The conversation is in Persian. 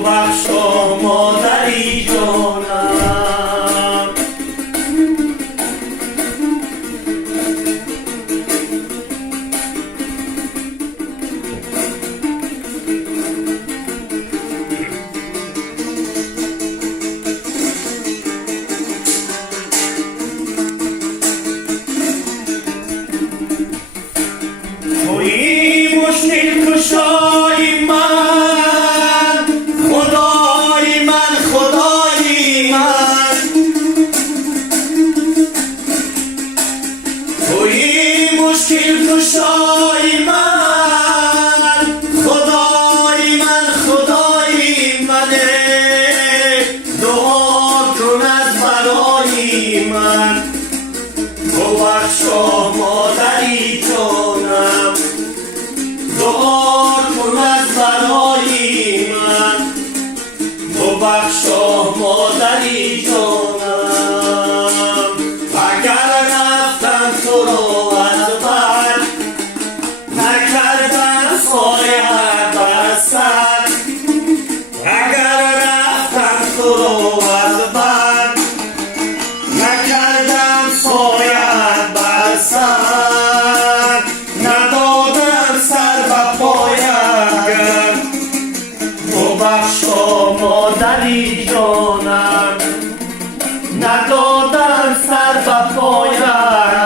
ببخشا مادری جانم. تویی مشکل کشای من، خدای من، خدای من. تویی مشکل کشای من، خدای من، خدای من. دعا کن از برای من، ببخشا مادری جانم. دعا کن از برای من، ببخشا مادری جانم. اگر رفتم تو رو از بر، نکردم سایه‌ات بر سر. اگر رفتم تو رو از بر، نکردم سایه‌ات بر سر. ندادم سر و پایت، ببخشا مادری جانم. ندادم سر و پایت،